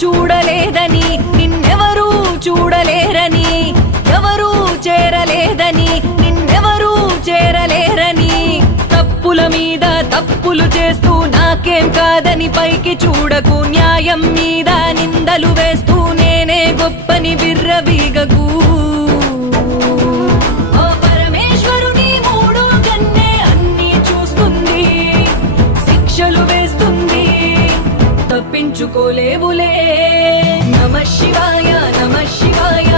చూడలేదని, నిన్నెవరూ చూడలేరని, ఎవరూ చేరలేదని, నిన్నెవరూ చేరలేరని, తప్పుల మీద తప్పులు చేస్తూ నాకేం కాదని పైకి చూడకు, న్యాయం మీద నిందలు వేస్తూ నేనే గొప్పని బిర్రబీగకు. ఆ పరమేశ్వరుని మూడో కన్నే అన్నీ చూస్తుంది, శిక్షలు వేస్తుంది, తప్పించుకోలేవులే. నమః శివాయ, నమః శివాయ.